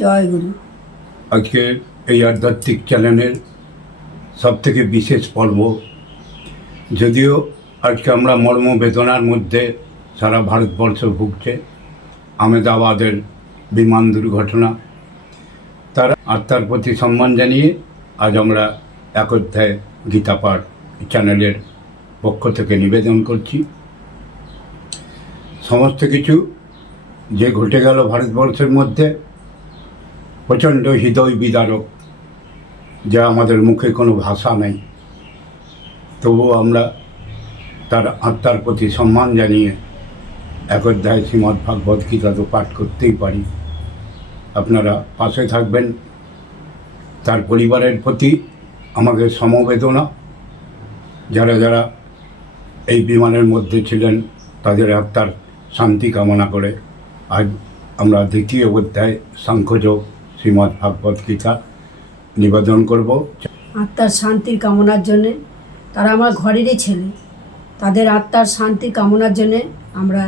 জয় গুরু। আজকে এই আধ্যাত্মিক চ্যানেলের সবথেকে বিশেষ পর্ব। যদিও আজকে আমরা মর্মবেদনার মধ্যে সারা ভারতবর্ষ ভুগছে আহমেদাবাদের বিমান দুর্ঘটনা, তার আত্মার প্রতি সম্মান জানিয়ে আজ আমরা এক অধ্যায় গীতাপাঠ চ্যানেলের পক্ষ থেকে নিবেদন করছি। সমস্ত কিছু যে ঘটে গেল ভারতবর্ষের মধ্যে প্রচণ্ড হৃদয় বিদারক, যা আমাদের মুখে কোনো ভাষা নেই। তবুও আমরা তার আত্মার প্রতি সম্মান জানিয়ে এক অধ্যায় শ্রীমদ্ ভাগবত গীতা তো পাঠ করতেই পারি। আপনারা পাশে থাকবেন। তার পরিবারের প্রতি আমাদের সমবেদনা। যারা যারা এই বিমানের মধ্যে ছিলেন তাদের আত্মার শান্তি কামনা করে আজ আমরা দ্বিতীয় অধ্যায় সাংখ্যযোগ শ্রীমদ্ ভাগবত গীতা নিবেদন করব। আত্মার শান্তির কামনার জন্যে, তারা আমার ঘরেরই ছেলে, তাদের আত্মার শান্তির কামনার জন্যে আমরা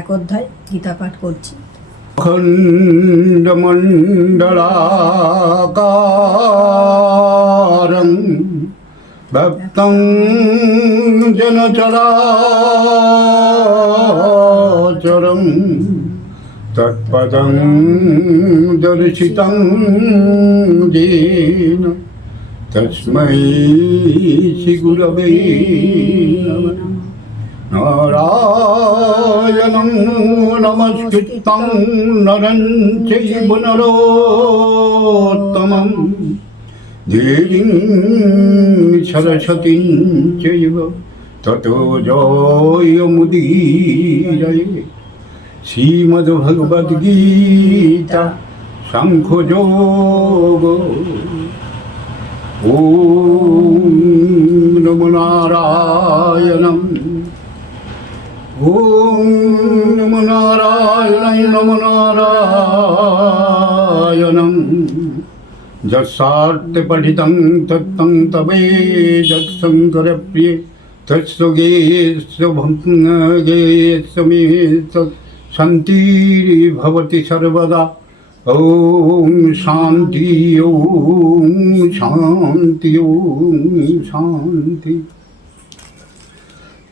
এক অধ্যায় গীতা পাঠ করছি। অখণ্ডমণ্ডলাকারং ব্যপ্তং জনচরাচরং তৎপদং দর্শিতং যেন তস্मै শ্রীগুরবে নমঃ। নারায়ণং নমস্কৃত্যং নরং চৈব নরোত্তমং দেবীং সরস্বতীং চৈব ততো জয়মুদীরয়ে। শ্রীমদ্ভগবদ্গীতা সাংখ্যযোগ। ওম নমো নারায়ণং, ওম নমো নারায়ণং, নমো নারায়ণং। যৎসার্থে পঠিতং তত্তং তবেদৎসঙ্করপ্রিয়ে তৎসগেশ্বমে শান্তির্ভবতি সর্বদা। ওম শান্তি, ওম শান্তি, ওম শান্তি।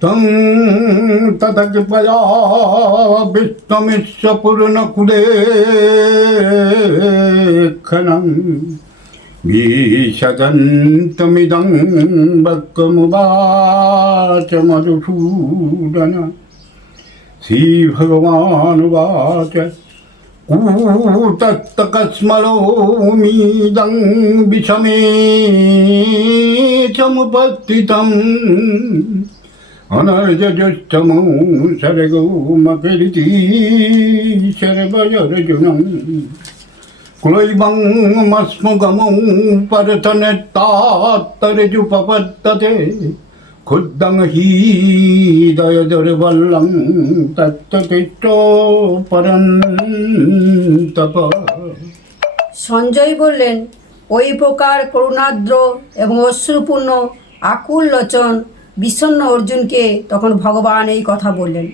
তং ততঃপয়া বিশ্বমিশ্ব পূর্ণকুলেখনং বিশদন্তমিদং বক্কমুবাচ মধুসূদন। শ্রীভগবানুবাচ কূতস্তকস্মলোমিদং বিষমে সমুপস্থিতम् অনর্যজস্তমো সর্গো মকরিতি সর্বজর্জুনम् ক্লৈবং মস্মগমৌ পরতনেত্তাত্তরজুপপদ্যতে ক্ষুদ্রং হৃদয় দুর্বলং তত্ত্বতিষ্ঠো পরন্তপ। সঞ্জয় বললেন, ওই প্রকার করুণাদ্র এবং অশ্রুপূর্ণ আকুল লোচন বিষণ্ণ অর্জুনকে তখন ভগবান এই কথা বললেন।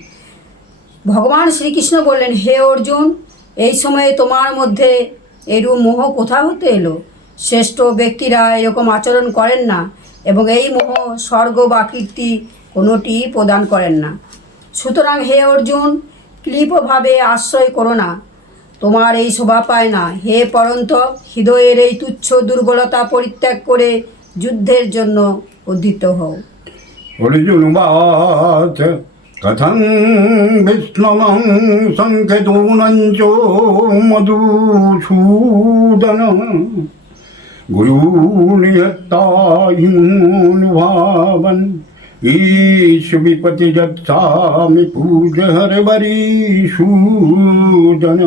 ভগবান শ্রীকৃষ্ণ বললেন, হে অর্জুন, এই সময়ে তোমার মধ্যে এরূপ মোহ কোথা হতে এলো? শ্রেষ্ঠ ব্যক্তিরা এরকম আচরণ করেন না এবং এই মোহ স্বর্গ বা কীর্তি কোনোটি প্রদান করেন না। সুতরাং হে অর্জুন, ক্লিপভাবে আশ্রয় করো না, তোমার এই শোভা পায় না। হে পরন্তপ, হৃদয়ের এই তুচ্ছ দুর্বলতা পরিত্যাগ করে যুদ্ধের জন্য উদ্যত হও। অর্জুনবাচ কথং বিষ্ণুমং সংকেতোনঞ্চ মধুসূদন গুরুণি হত্যাহিমনুভাবন ঈশু বিপতি যৎসামি পূজহরবরিষূদন।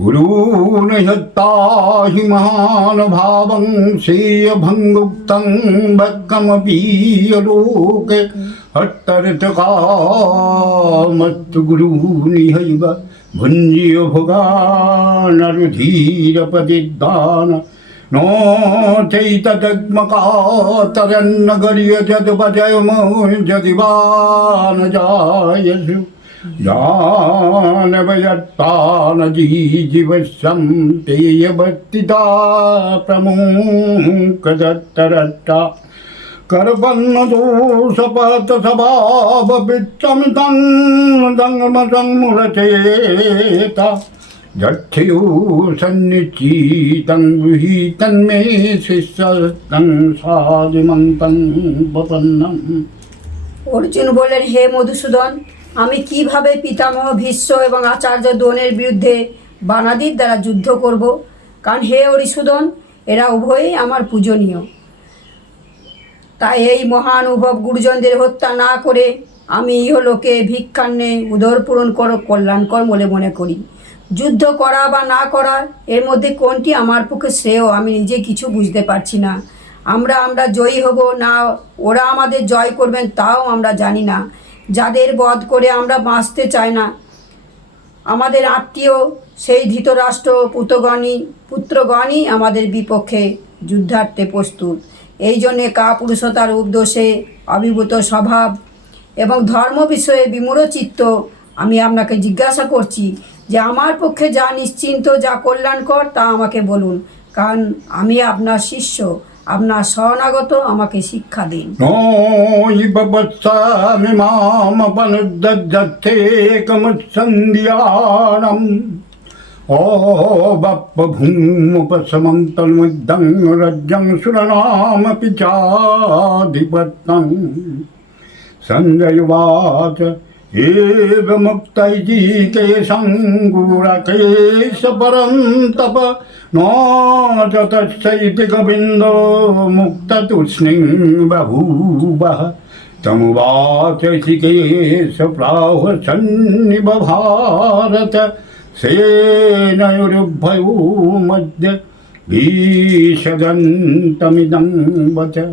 গুরুণি হত্যাহি মহানুভাবং শ্রেয়ভঙ্গুক্তং ভক্কমপীয়লোকে হত্যর্থকামস্তু গুরুণিহৈব ভুঞ্জীয় ভোগানরুধীরপতিদান। नो चैतदग्मकातरन्नगर्य जदुपजयमो जदिवा न जायसु जानवयत्तानजीवस्यं तेयवत्तिता प्रमुखदत्तरट्टा करपन्नदोषपतसभावपित्तमितं दङ्गमसङ्मुलचेता यच्छयो सन्निचीतं गृहीतन्मे शिष्यस्तं सादिमन्तं प्रपन्नम्। অর্জুন বললেন, হে মধুসূদন, আমি কিভাবে পিতামহ ভীষ্ম এবং আচার্য দ্রোণের বিরুদ্ধে বানাদির দ্বারা যুদ্ধ করব? কারণ হে হরিসূদন, এরা উভয়ই আমার পূজনীয়। তাই এই মহানুভব গুরুজনদের হত্যা না করে আমি ইহলোকে ভিক্ষান্নে উদরপূরণ কল্যাণকর বলে মনে করি। যুদ্ধ করা বা না করা, এর মধ্যে কোনটি আমার পক্ষে শ্রেয় আমি নিজে কিছু বুঝতে পারছি না। আমরা জয়ী হব না ওরা আমাদের জয় করবেন তাও আমরা জানি না। যাদের বধ করে আমরা বাঁচতে চাই না, আমাদের আত্মীয় সেই ধৃতরাষ্ট্র পুত্রগণই আমাদের বিপক্ষে যুদ্ধার্থে প্রস্তুত। এই জন্যে কাপুরুষতার উপদোষে অভিভূত স্বভাব এবং ধর্ম বিষয়ে বিমূঢ় চিত্ত আমি আপনাকে জিজ্ঞাসা করছি যে আমার পক্ষে যা নিশ্চিন্ত, যা কল্যাণকর তা আমাকে বলুন, কারণ আমি আপনার শিষ্য, আপনার শরণাগত, আমাকে শিক্ষা দিন। নৈববৎসামি মামপনুদ্যজ্জথেকমুৎসন্ধ্যানम् ও বাপ্পভূমুপশমं তন্মুদ্ধং রজ্জং সুরনামপি চাধিপত্যং। সঞ্জয়ুবাচ एवमुक्तैजीकेशं गुरकेश परं तप न च तस्यैति गोविन्दो मुक्ततूष्णीं बभूवः। तमुवाच ऋषिकेश प्राह सन्निव भारत सेनयोरुभयोः मध्ये भीषदन्तमिदं वचः।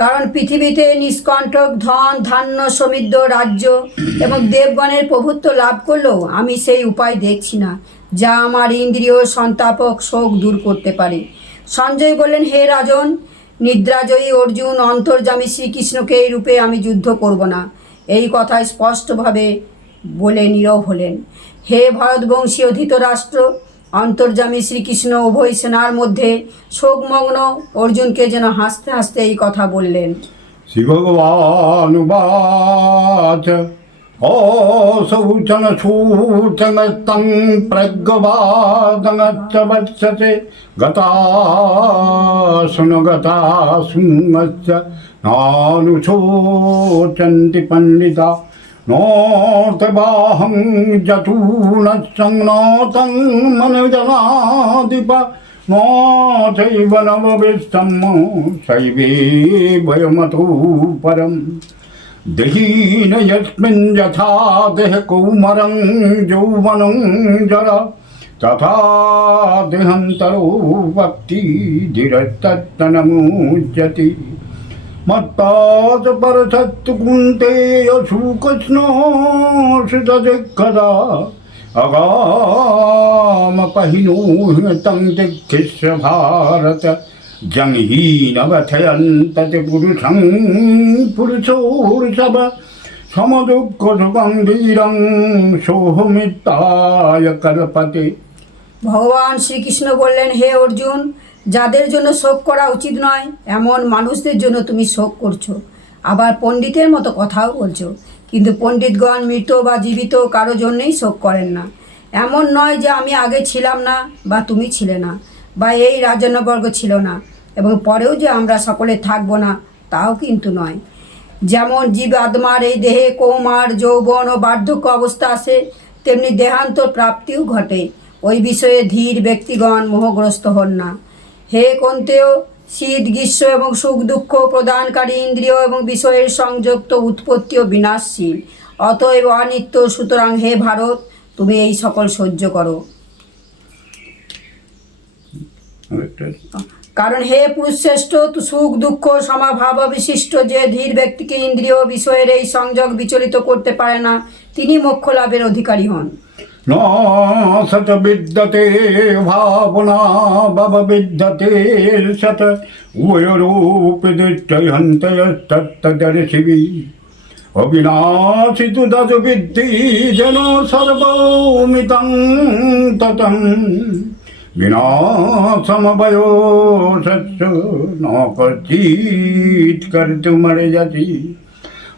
কারণ পৃথিবীতে নিষ্কণ্টক ধন ধান্য সমৃদ্ধ রাজ্য এবং দেবগণের প্রভুত্ব লাভ করলেও আমি সেই উপায় দেখছি না যা আমার ইন্দ্রিয় সন্তাপক শোক দূর করতে পারে। সঞ্জয় বললেন, হে রাজন, নিদ্রাজয়ী অর্জুন অন্তর্যামী শ্রীকৃষ্ণকে এই রূপে আমি যুদ্ধ করব না, এই কথায় স্পষ্টভাবে বলে নীরব হলেন। হে ভরতবংশীয় ধৃতরাষ্ট্র, অন্তর্যামী শ্রীকৃষ্ণ উভয় সেনার মধ্যে শোকমগ্ন অর্জুনকে যেন হাসতে হাসতে এই কথা বললেন। শ্রী ভগবানুবাচ অশৌচন শূচনস্তং প্রজ্ঞবাদঙচ্চ বৎসতে গতাসুনগতাসুমচ্চ নানুশোচন্তি পণ্ডিতা নতবাহং যতূনঃসং নतं মনুজনাধিপ ন চৈব নববিষ্টম শৈবে ভয়মতো পরম। দেহীন যস্মিन् যথা দেহ কৌমারং যৌবনং জরা তথা দেহান্তরো ভক্তি ধীরস্তত্তনমুচ্যতি। মত্তাৎ পরসত্তু কুন্তেয় সুকৃষ্ণোষিতদিগ্গদা অগামপহিনো तं দিক্ষিস্য ভারত জংহীনবথয়ন্ততি পুরুষং পুরুষোর্ষভ সমদুঃখ সুখং ধীরং সোহমিত্তায় কল্পতে। ভগবান শ্রীকৃষ্ণ বললেন, হে অর্জুন, যাদের জন্য শোক করা উচিত নয় এমন মানুষদের জন্য তুমি শোক করছো, আবার পণ্ডিতের মতো কথাও বলছো। কিন্তু পণ্ডিতগণ মৃত বা জীবিত কারো জন্যেই শোক করেন না। এমন নয় যে আমি আগে ছিলাম না বা তুমি ছিলে না বা এই রাজন্যবর্গ ছিল না এবং পরেও যে আমরা সকলে থাকবো না তাও কিন্তু নয়। যেমন জীব আত্মার এই দেহে কৌমার যৌবন ও বার্ধক্য অবস্থা আসে, তেমনি দেহান্তর প্রাপ্তিও ঘটে। ওই বিষয়ে ধীর ব্যক্তিগণ মোহগ্রস্ত হন না। হে কন্তেয়, শীত গ্রীষ্ম এবং সুখ দুঃখ প্রদানকারী ইন্দ্রিয় এবং বিষয়ের সংযুক্ত উৎপত্তি ও বিনাশশীল, অতএব অনিত্য। সুতরাং হে ভারত, তুমি এই সকল সহ্য করো। কারণ হে পুরুষশ্রেষ্ঠ, সুখ দুঃখ সমাভাব বিশিষ্ট যে ধীর ব্যক্তিকে ইন্দ্রিয় বিষয়ের এই সংযোগ বিচলিত করতে পারে না, তিনি মোক্ষ লাভের অধিকারী হন। ন সত বিদ্যতে ভাবনা বব বিদ্যতে সত উভয়রূপে দৃষ্টয়ন্তয়স্তত্তদর্শিবি অবিনাশী তু দশ বিদ্ধি যেন সর্বমিতং ততং বিনাশমবয়ো সচ্চ ন কচিৎ কর্তুমর্হসি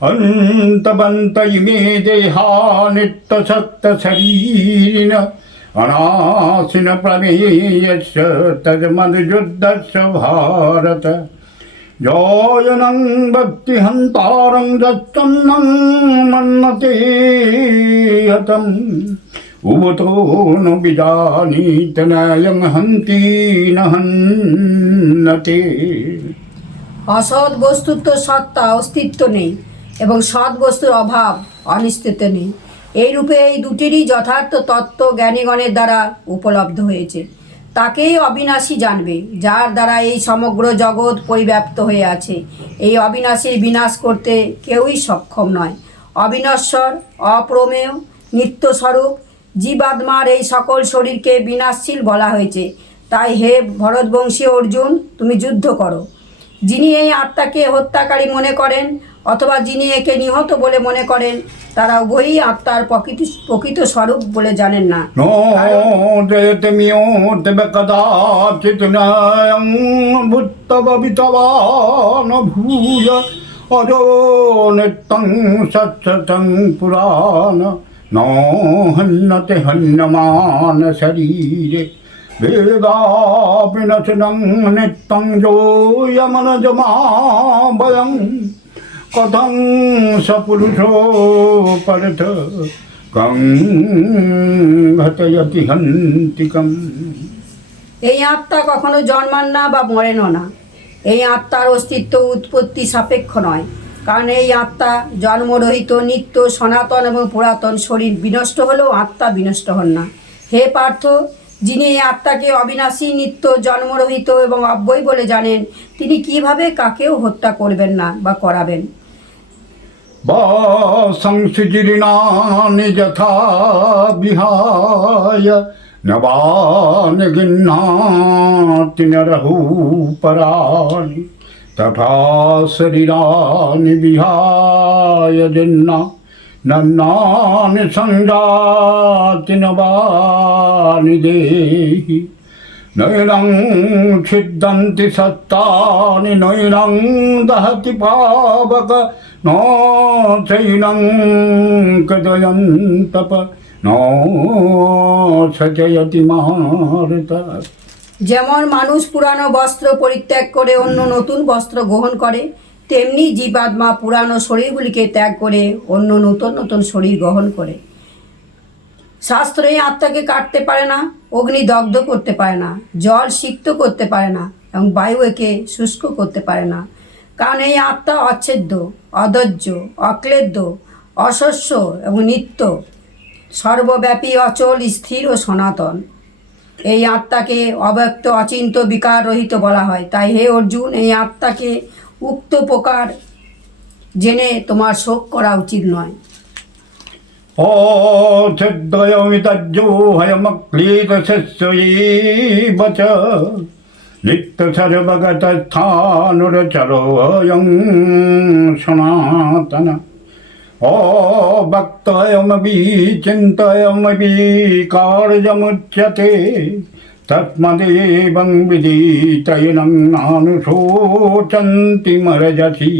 অন্তবন্ত ইমে দেহা নিত্যসক্ত শরীরিণ অনাশিন প্রমেয়স্য তন্মনুযুদ্ধস্য ভারত জয়নং ভক্তিহন্তারং যচ্ছন্নং মন্নতে হতম উবতো ন বিজানীত নয়ং হন্তি ন হন্নতে। অসৎ বস্তুর তো সত্তা অস্তিত্ব নেই এবং সৎ বস্তুর অভাব অনিশ্চিত নেই। এই রূপে এই দুটিরই যথার্থ তত্ত্ব জ্ঞানীগণের দ্বারা উপলব্ধ হয়েছে। তাকেই অবিনাশী জানবে, যার দ্বারা এই সমগ্র জগৎ পরিব্যাপ্ত হয়ে আছে। এই অবিনাশীর বিনাশ করতে কেউই সক্ষম নয়। অবিনশ্বর, অপ্রমেয়, নিত্যস্বরূপ জীবাত্মার এই সকল শরীরকে বিনাশশীল বলা হয়েছে। তাই হে ভরতবংশী অর্জুন, তুমি যুদ্ধ করো। যিনি এই আত্মাকে হত্যাকারী মনে করেন অথবা যিনি একে নিহত বলে মনে করেন, তারা উভয়ই আত্মার প্রকৃত স্বরূপ বলে জানেন না। নো জয়তে মিয়োতে কদাচিৎ নয়ং ভূত্তবিতবান ভূয় অজো নিত্যং সচ্ছতং পুরাণ ন হন্যতে হন্যমান শরীরে বেদাপি নচনং নিত্যং যোয়মনজমাভয়ং কথং সপুরুষো পরথ কং ঘটয়তি হন্তিকম। এই আত্মা কখনো জন্মান না বা মরেনও না। এই আত্মার অস্তিত্ব উৎপত্তি সাপেক্ষ নয়, কারণ এই আত্মা জন্মরহিত, নিত্য, সনাতন এবং পুরাতন। শরীর বিনষ্ট হলেও আত্মা বিনষ্ট হন না। হে পার্থ, যিনি এই আত্মাকে অবিনাশী, নিত্য, জন্মরহিত এবং অব্যয় বলে জানেন, তিনি কিভাবে কাকেও হত্যা করবেন না বা করাবেন? সংসৃজীর্ণানি যথা বিহায় নবানি গৃহ্ণাতি নরহূপরাণি তথা শরীরাণি বিহায় জীর্ণা নন্নানি সংযাতি নবানি দেহি নৈরং ছিদ্যন্তি সত্তানি নৈরং দহতি পাবক ন চৈনং কদয়ন্তপ ন সচয়তি মহারত। যেমন মানুষ পুরানো বস্ত্র পরিত্যাগ করে অন্য নতুন বস্ত্র গ্রহণ করে, তেমনি জীবাত্মা পুরানো শরীরগুলিকে ত্যাগ করে অন্য নতুন নতুন শরীর গ্রহণ করে। শাস্ত্র এই আত্মাকে কাটতে পারে না, অগ্নি দগ্ধ করতে পারে না, জল সিক্ত করতে পারে না এবং বায়ু একে শুষ্ক করতে পারে না, কারণ এই আত্মা অচ্ছেদ্য, অদহ্য, অক্লেদ্য, অশস্য এবং নিত্য, সর্বব্যাপী, অচল, স্থির ও সনাতন। এই আত্মাকে অব্যক্ত, অচিন্ত, বিকার রহিত বলা হয়। তাই হে অর্জুন, এই আত্মাকে উক্ত প্রকার জেনে তোমার শোক করা উচিত নয়। অচ্ছেদ্বয়মিতজ্জোহয়মক্লীতশস্যৈব চ নিত্যসর্বগতস্থানুরচরোऽয়ং সনাতন অব্যক্তয়মপি চিন্তয়মপি কার্যমুচ্যতে তস্মাদেবং বিদিতৈनं নানুশোচন্তি মরজসি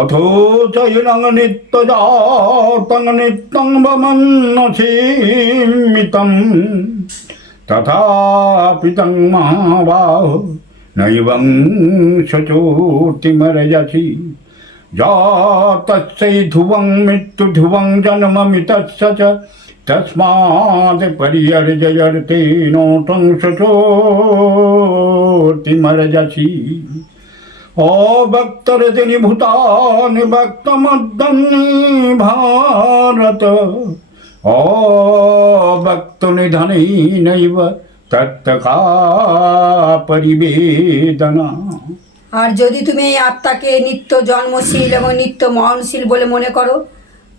অথোচৈনং নিত্যজাতং নিত্যং বমন্নসীমিতং তথাপি তং মহাবাহো নৈবং শোচোতি মরজসি জাতস্যৈ ধ্রুবং মৃত্যু ধ্রুবং জন্মমিতস্য চ তস্মাৎ পরিয়র্যয়র্তে নৌতং শোচোতি মরজসি অব্যক্তরজনি ভূতানি ব্যক্তমদ্যন্নি ভারত অব্যক্ত নিধনেনৈব তত্ত্বকা পরিবেদনা। আর যদি তুমি এই আত্মাকে নিত্য জন্মশীল এবং নিত্য মরণশীল বলে মনে করো,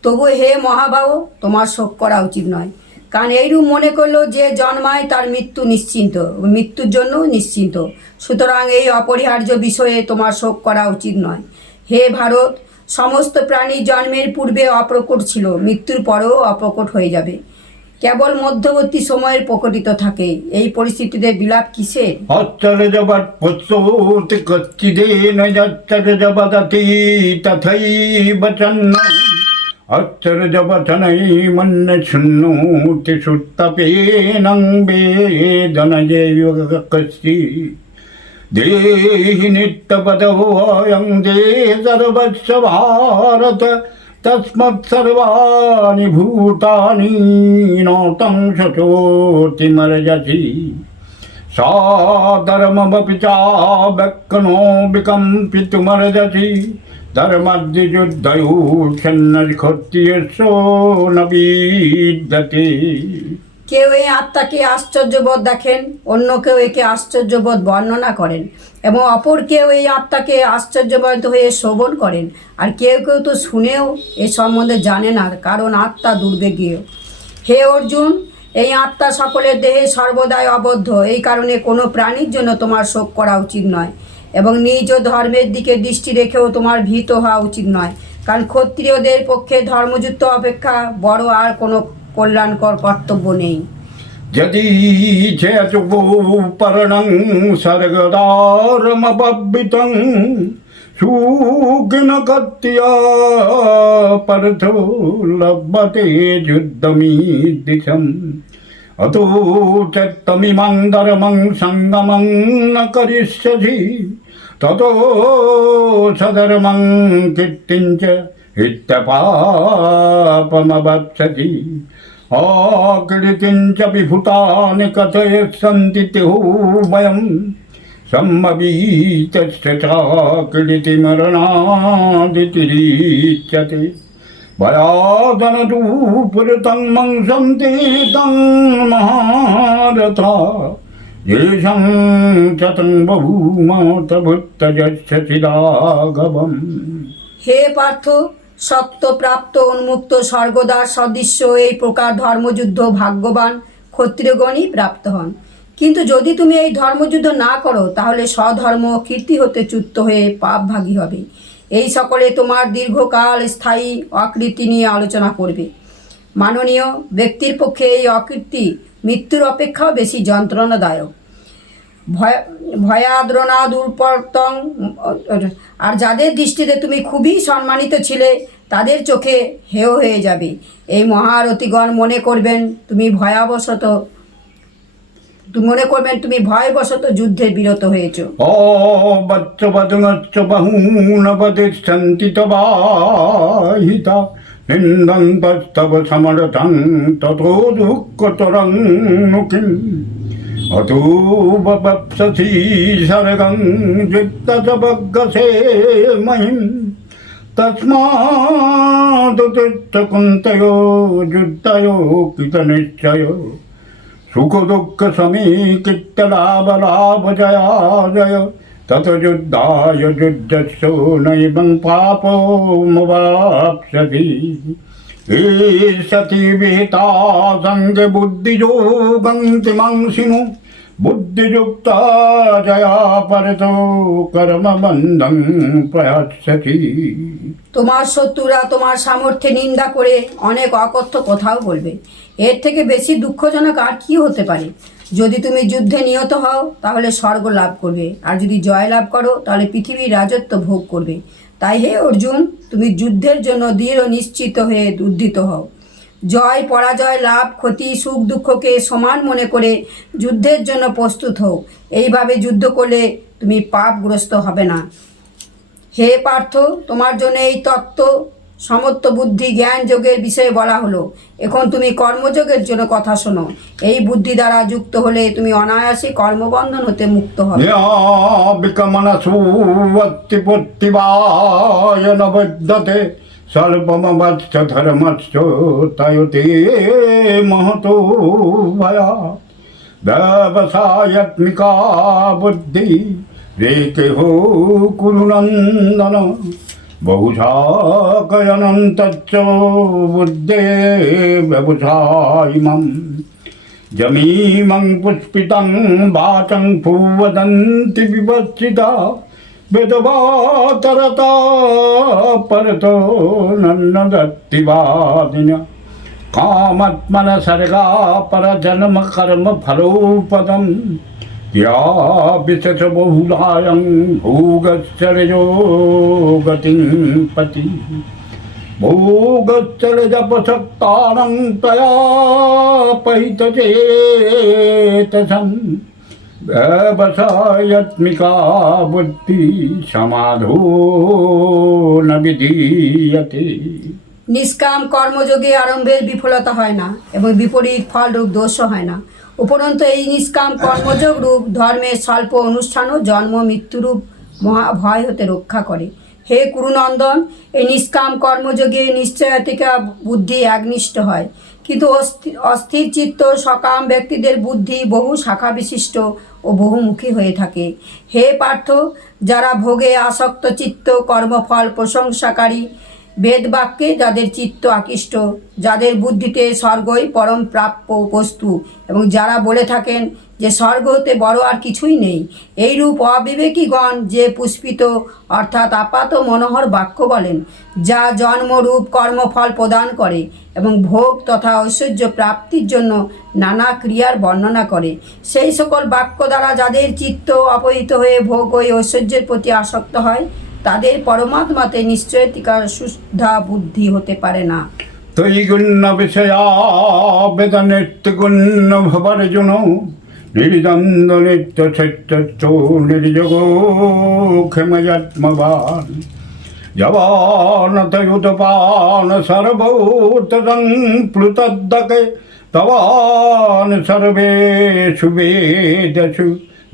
তবু হে মহাবাহু, তোমার শোক করা উচিত নয়। কারণ এইরূপ মনে করলো যে জন্মায় তার মৃত্যু নিশ্চিন্ত, মৃত্যুর জন্যও নিশ্চিন্ত। সুতরাং এই অপরিহার্য বিষয়ে তোমার শোক করা উচিত নয়। হে ভারত, সমস্ত প্রাণী জন্মের পূর্বে অপ্রকট ছিল, মৃত্যুর পরেও অপ্রকট হয়ে যাবে, কেবল মধ্যবর্তী সময়ের প্রকটিত থাকে। এই পরিস্থিতিতে বিলাপ কিসের? আশ্চর্যবৎ পশ্যোতি কচ্চিদেন আশ্চর্যবদতি তথৈব চন্ন আশ্চর্যবচनै মন্য শৃণোতি সুত্তপেনং বেদনযৈব কচ্চি দেহি নিত্যপদোऽয়ং দেহ সর্বস্য ভারত তস্মাৎ সর্বাণি ভূতানি নৌতং শচোতি মর্জসি সাধর্মমপি চাবক্নো বিকম্পিতুমর্জসি ধর্মাদ্যুদ্ধয়ুচ্ছন্নক্ষত্রিয়স্য ন বিদ্যতে। কেউ এই আত্মাকে আশ্চর্যবোধ দেখেন, অন্য কেউ একে আশ্চর্যবোধ বর্ণনা করেন, এবং অপর কেউ এই আত্মাকে আশ্চর্যবোধ হয়ে শ্রবণ করেন, আর কেউ কেউ তো শুনেও এ সম্বন্ধে জানে না, কারণ আত্মা দুর্বিজ্ঞ। হে অর্জুন, এই আত্মা সকলের দেহে সর্বদাই আবদ্ধ, এই কারণে কোনো প্রাণীর জন্য তোমার শোক করা উচিত নয়, এবং নিজ ধর্মের দিকে দৃষ্টি রেখেও তোমার ভীত হওয়া উচিত নয়, কারণ ক্ষত্রিয়দের পক্ষে ধর্মযুদ্ধ অপেক্ষা বড় আর কোনো কল্যাণকর কর্তব্য নেই। যদি চেতুপর্ণং স্বর্গদারমপবিতং সুখিন কত্তিয়া পার্থো লভ্যতে যুদ্ধমীদৃশম অতো চত্তমিমাং ধর্মং সঙ্গমং ন করিষ্যসি ততো সধর্মং কীর্তিঞ্চ ইত্যপাপমবপ্স্যসি অকৃতিঞ্চ বিভূতানি কথয়িষ্যন্তি তিহুবয়ং সম্মবীতস্য চাকৃতিমরণাদিতিরিচ্যতে ভয়াদনতু পুরুतं মংসন্তি तं মহারথা येषां च तं বভূমতভুত্তজস্য চিদাগমम्। হে পার্থ, সত্যপ্রাপ্ত উন্মুক্ত স্বর্গদার সদৃশ্য এই প্রকার ধর্মযুদ্ধ ভাগ্যবান ক্ষত্রিয়গণই প্রাপ্ত হন। কিন্তু যদি তুমি এই ধর্মযুদ্ধ না করো, তাহলে স্বধর্ম কীর্তি হতে চ্যুত হয়ে পাপভাগী হবে। এই সকলে তোমার দীর্ঘকাল স্থায়ী অকীর্তি নিয়ে আলোচনা করবে। মাননীয় ব্যক্তির পক্ষে এই অকীর্তি মৃত্যুর অপেক্ষাও বেশি যন্ত্রণাদায়ক। ভয়াদ্রনাদুর্পর্তং, আর যাদের দৃষ্টিতে তুমি খুবই সম্মানিত ছিলে, তাদের চোখে হেয় হয়ে যাবে। এই মহারথীগণ মনে করবেন তুমি ভয়বশত যুদ্ধে বিরত হয়েছ। ও বচ্চবদঙ্গচ্চ বহুনবতিষ্ঠন্তি তবাহিতা নিন্দন্তস্তব সমরথং ততো দুঃখতরং মুখিম অতো বপ্সসি সর্গং যুক্তসবগ্গসে মহিম তস্মাদুতিষ্ঠ কুন্তয়ো যুদ্ধয়ো কৃতনিশ্চয় সুখ দুঃখ সমীকৃত্য লাভ লাভ জয়া জয় তত যুদ্ধায় যুদ্ধস্য নৈবং পাপমবাপ্স্যতি ঈশতি বিহিতা সঙ্গে বুদ্ধিযোগং তিমাংসিনো বুদ্ধিযুক্তা জয়া পরতো কর্মবন্ধং প্রয়াস্যতি। তোমার শত্রুরা তোমার সামর্থ্যে নিন্দা করে অনেক অকথ্য কথাও বলবে। এর থেকে বেশি দুঃখজনক আর কি হতে পারে? যদি তুমি যুদ্ধে নিহত হও, তাহলে স্বর্গ লাভ করবে, আর যদি জয় লাভ করো, তাহলে পৃথিবীর রাজত্ব ভোগ করবে। তাই হে অর্জুন, তুমি যুদ্ধের জন্য দৃঢ় নিশ্চিত হয়ে উদ্ধৃত হও। জয় পরাজয় লাভ ক্ষতি সুখ দুঃখকে সমান মনে করে যুদ্ধের জন্য প্রস্তুত হও। এইভাবে যুদ্ধ করলে তুমি পাপগ্রস্ত হবে না। হে পার্থ, তোমার জন্য এই তত্ত্ব সমত্ব বুদ্ধি জ্ঞান যোগের বিষয়ে বলা হলো। এখন তুমি কর্মযোগের জন্য কথা শোনো। এই বুদ্ধি দ্বারা যুক্ত হলে তুমি অনায়াসে কর্মবন্ধন হতে মুক্ত হবে। সর্বমবচ্চ ধর্মশ্চ তয়তে মহতো ভয়া ব্যবসায়াত্মিকা বুদ্ধি রেকেহ কুরুনন্দন বহুশাকয়নন্তচ্চ বুদ্ধে ব্যবসায়িমম জমীমং পুষ্পিতং বাচং ফুবদন্তি বিবচ্ছিতা विधवातरता परतो नन्नदत्तिवादिन कामत्मन सर्गा पर जन्म कर्म फलोपदम या विशेष बहुलायं भोगश्चर्यो गतिं पति भोगश्चर्यपसक्तानं तया परितचेतसं व्यवसायत्मिका बुद्धि समाधो न विधीयते। নিষ্কাম কর্মযোগে আরম্ভের বিফলতা হয় না এবং বিপরীত ফল রূপ দোষও হয় না। উপরন্তু এই নিষ্কাম কর্মযোগ রূপ ধর্মের স্বল্প অনুষ্ঠানও জন্ম মৃত্যুরূপ মহাভয় হতে রক্ষা করে। হে কুরুনন্দন, এই নিষ্কাম কর্মযোগে নিশ্চয়তিকা বুদ্ধি একনিষ্ঠ হয়, কিন্তু অস্থির চিত্ত সকাম ব্যক্তিদের বুদ্ধি বহু শাখা বিশিষ্ট ও বহুমুখী হয়ে থাকে। হে পার্থ, যারা ভোগে আসক্ত চিত্ত, কর্মফল প্রশংসাকারী, বেদবাক্যে যাদের চিত্ত আকৃষ্ট, যাদের বুদ্ধিতে স্বর্গই পরম প্রাপ্য বস্তু, এবং যারা বলে থাকেন যে স্বর্গ হতে বড় আর কিছুই নেই, এইরূপ অবিবেকীগণ যে পুষ্পিত অর্থাৎ আপাত মনোহর বাক্য বলেন, যা জন্মরূপ কর্মফল প্রদান করে এবং ভোগ তথা ঐশ্বর্য প্রাপ্তির জন্য নানা ক্রিয়ার বর্ণনা করে, সেই সকল বাক্য দ্বারা যাদের চিত্ত অপহৃত হয়ে ভোগ ও ঐশ্বর্যের প্রতি আসক্ত হয়, তাদের পরমাত্মাতে নিশ্চয়তিকা শুদ্ধা বুদ্ধি হতে পারে না। তৈগুণ্য বিষয়া বেদনিত্যগুণ্য ভবার্জুন নির্দ্বন্দ্ব নিত্য সত্য নির্যোগ ক্ষেময়াত্মবান জবানতয়ুতপান সর্বৌতদং প্লুতদ্দকে তবান সর্বেষু বেদেষু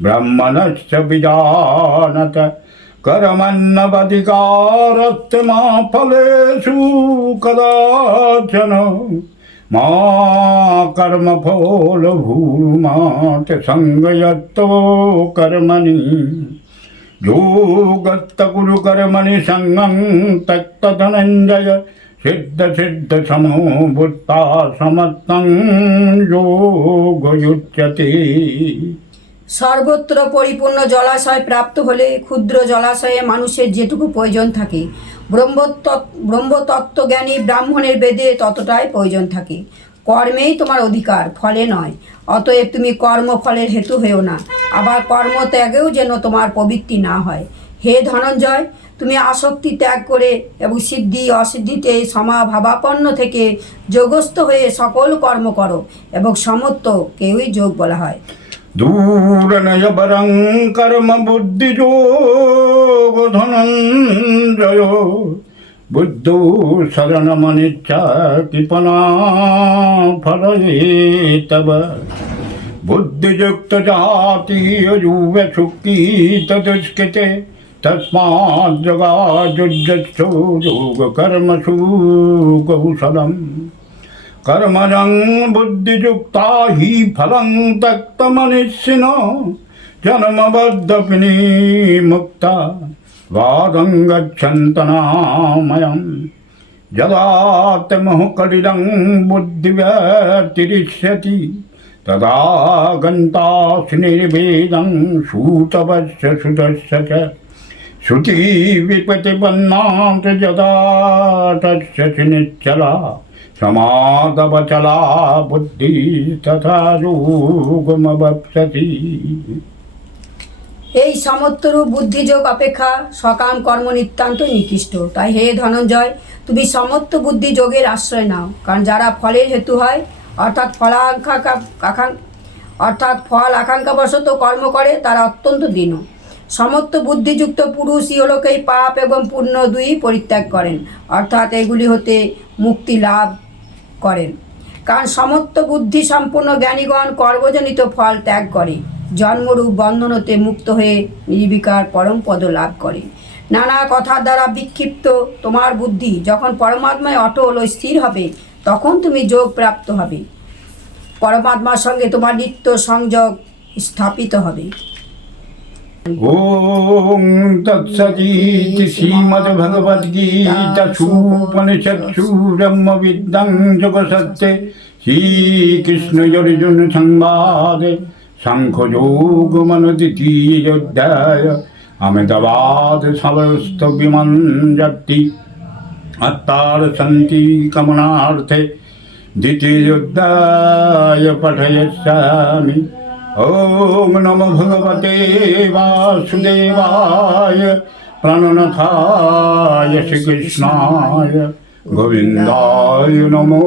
ব্রাহ্মণশ্চ বিজানত कर्मन्नवधिकारस्य मा फलेषु कदाचन मा कर्मफलभूमात् सङ्गयत्तो कर्मणि योगत्त कुरु कर्मणि सङ्गं तत्तधनञ्जय सिद्धसिद्धसमो बुद्धा समत्तं योगयुज्यते। সর্বত্র পরিপূর্ণ জলাশয় প্রাপ্ত হলে ক্ষুদ্র জলাশয়ে মানুষের যেটুকু প্রয়োজন থাকে, ব্রহ্মতত্ত্বজ্ঞানী ব্রাহ্মণের বেদে ততটাই প্রয়োজন থাকে। কর্মেই তোমার অধিকার, ফলে নয়। অতএব তুমি কর্মফলের হেতু হয়েও না, আবার কর্মত্যাগেও যেন তোমার প্রবৃত্তি না হয়। হে ধনঞ্জয়, তুমি আসক্তি ত্যাগ করে এবং সিদ্ধি অসিদ্ধিতে সমাভাবাপন্ন থেকে যোগস্থ হয়ে সকল কর্ম করো, এবং সমত্ব কেউই যোগ বলা হয়। दूरनयपरं कर्म बुद्धियोग धनञ्जय बुद्धौ शरणमनिच्छा कृपणा फलये तव बुद्धियुक्तजातीययुवसुखी तदुष्कृते तस्माज्जगाजुज्जच्छो योगकर्मसु कौशलम् कर्मजं बुद्धियुक्ता हि फलं त्यक्तमनिष्यिनो जन्मबद्धपिनी मुक्ता वादं गच्छन्तनामयं यदा कलिलं बुद्धिव्यतिरिष्यति तदा गन्तासि निर्वेदं सूतवस्य सुतस्य च श्रुतिविपतिपन्ना यदा तस्य निश्चला समादवचला बुद्धि तथा योगमवप्स्यति। এই সমত্বরূপ বুদ্ধিযোগ অপেক্ষা সকাম কর্ম নিতান্ত নিকৃষ্ট। তাই হে ধনঞ্জয়, তুমি সমত্ব বুদ্ধি যোগের আশ্রয় নাও, কারণ যারা ফলের হেতু হয় অর্থাৎ ফল আকাঙ্ক্ষাবশত কর্ম করে তারা অত্যন্ত দীন। সমত্ব বুদ্ধিযুক্ত পুরুষ ইহলোকেই পাপ এবং পুণ্য দুই পরিত্যাগ করেন, অর্থাৎ এগুলি হতে মুক্তি লাভ করেন। কারণ সমত্ব বুদ্ধি সম্পূর্ণ জ্ঞানীগণ কর্মজনিত ফল ত্যাগ করে জন্মরূপ বন্ধন হতে মুক্ত হয়ে নির্বিকার পরম পদ লাভ করে। নানা কথার দ্বারা বিক্ষিপ্ত তোমার বুদ্ধি যখন পরমাত্মায় অটল ও স্থির হবে, তখন তুমি যোগ প্রাপ্ত হবে, পরমাত্মার সঙ্গে তোমার নিত্য সংযোগ স্থাপিত হবে। ओम तत्सदिति श्रीमद्भगवद्गीतासूपनिषत्सु ब्रह्मविद्यां योगसत्ये श्रीकृष्णार्जुन संवादे सांख्ययोगमनोद्वितीयोऽध्याय अहमदाबाद समस्त विमान यात्री अत्तार सन्ति कमनार्थे द्वितीयोध्याय पठयिष्यामि। ॐ नमो भगवते वासुदेवाय प्रणनाथाय श्रीकृष्णाय गोविन्दाय नमो